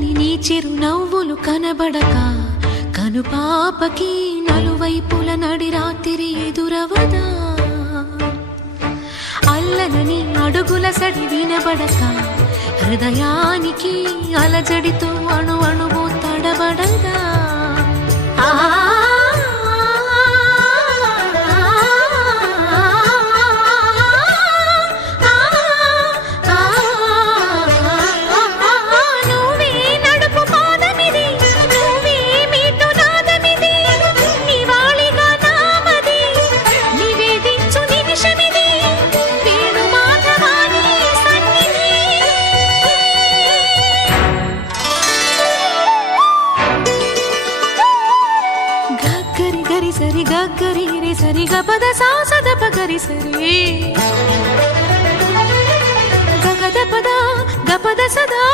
చల్లని నీ చిరునవ్వులు కనబడక కనుపాపకి నలువైపుల నడి రాత్రి ఎదురవదా అల్లనని అడుగుల సడి వినబడక హృదయానికి అలజడితో అణు అణువు తడబడదా సరి గరి రే సరి గపద సాసద పగరి సరి గగద పద గపద సదా